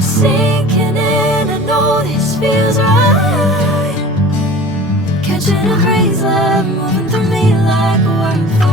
Sinking in, I know this feels right. Catching a breeze, love moving through me like a waterfall.